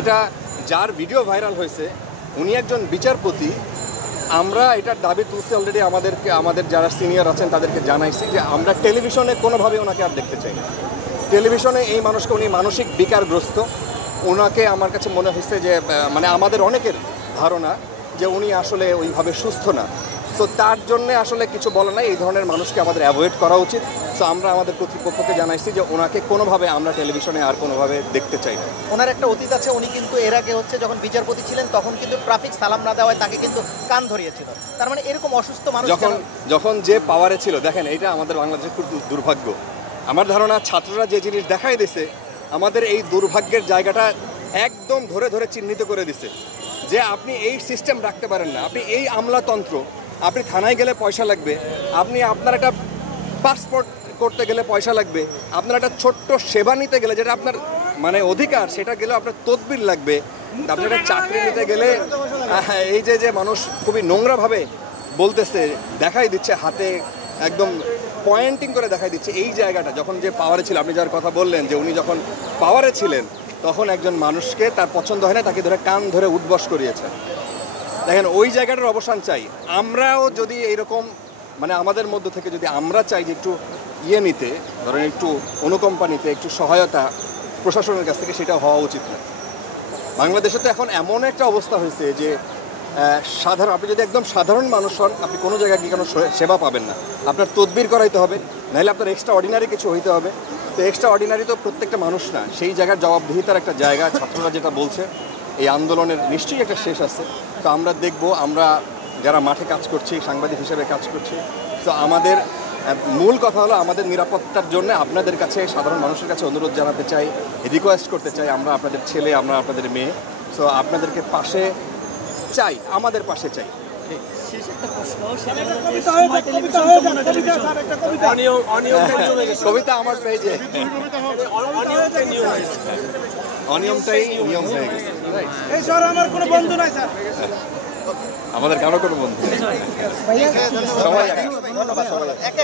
এটা যার video viral হয়েছে উনি একজন বিচারপতি। আমরা এটার দাবি তুলছি অলরেডি, আমাদের যারা সিনিয়র আছেন তাদেরকে জানাইছি যে আমরা টেলিভিশনে কোনোভাবে ওনাকে আর দেখতে চাই না। টেলিভিশনে এই মানুষকে, উনি মানসিক বিকারগ্রস্ত। ওনাকে আমার কাছে মনে হয়েছে যে মানে আমাদের অনেকের ধারণা যে উনি আসলে ওইভাবে সুস্থ না। সো তার জন্যে আসলে কিছু বলা নাই, এই ধরনের মানুষকে আমাদের অ্যাভয়েড করা উচিত। সো আমরা আমাদের কর্তৃপক্ষকে জানাইছি যে ওনাকে কোনোভাবে আমরা টেলিভিশনে আর কোনোভাবে দেখতে চাই না। ওনার একটা অতীত আছে, উনি কিন্তু এর আগে যখন বিচারপতি ছিলেন তখন কিন্তু ট্রাফিক সালাম না দেওয়ায় তাকে কিন্তু কান ধরিয়েছিল। তার মানে এরকম অসুস্থ মানুষ যখন যে পাওয়ারে ছিল, দেখেন এটা আমাদের বাংলাদেশের খুব দুর্ভাগ্য। আমার ধারণা ছাত্ররা যে জিনিস দেখাই দিছে আমাদের এই দুর্ভাগ্যের জায়গাটা একদম ধরে ধরে চিহ্নিত করে দিছে যে আপনি এই সিস্টেম রাখতে পারেন না, আপনি এই আমলাতন্ত্র, আপনি থানায় গেলে পয়সা লাগবে, আপনি আপনার একটা পাসপোর্ট করতে গেলে পয়সা লাগবে, আপনার একটা ছোট্ট সেবা নিতে গেলে যেটা আপনার মানে অধিকার সেটা গেলে আপনার তদবির লাগবে, আপনি একটা চাকরি নিতে গেলে এই যে মানুষ খুবই নোংরাভাবে বলতেছে, দেখাই দিচ্ছে হাতে একদম পয়েন্টিং করে দেখাই দিচ্ছে। এই জায়গাটা যখন যে পাওয়ারে ছিল, আপনি যার কথা বললেন যে উনি যখন পাওয়ারে ছিলেন তখন একজন মানুষকে তার পছন্দ হয় না, তাকে ধরে কান ধরে উঠবস করিয়েছেন। দেখেন ওই জায়গাটার অবসান চাই। আমরাও যদি এইরকম মানে আমাদের মধ্য থেকে যদি আমরা চাই যে একটু নিতে, ধরেন একটু অনুকম্পা নিতে, একটু সহায়তা প্রশাসনের কাছ থেকে, সেটা হওয়া উচিত না। বাংলাদেশে তো এখন এমন একটা অবস্থা হয়েছে যে আপনি যদি একদম সাধারণ মানুষ হন, আপনি কোনো জায়গায় গিয়ে কোনো সেবা পাবেন না, আপনার তদবির করাইতে হবে, নাহলে আপনার এক্সট্রা অর্ডিনারি কিছু হইতে হবে। তো এক্সট্রা অর্ডিনারি তো প্রত্যেকটা মানুষ না, সেই জায়গার জবাবদিহিতার একটা জায়গা। ছাত্ররা যেটা বলছে এই আন্দোলনের নিশ্চয়ই একটা শেষ আছে। তো আমরা দেখব, আমরা যারা মাঠে কাজ করছি, সাংবাদিক হিসেবে কাজ করছি, তো আমাদের মূল কথা হলো আমাদের নিরাপত্তার জন্য আপনাদের কাছে, সাধারণ মানুষের কাছে অনুরোধ জানাতে চাই, রিকোয়েস্ট করতে চাই, আমরা আপনাদের ছেলে, আমরা আপনাদের মেয়ে। সো আপনাদেরকে পাশে চাই, আমাদের পাশে চাই। কবিতা আমার পেজে, অনিয়মটাই নিয়ম হয়ে গেছে। আমাদের কারো কোনো বন্ধু সবাই এক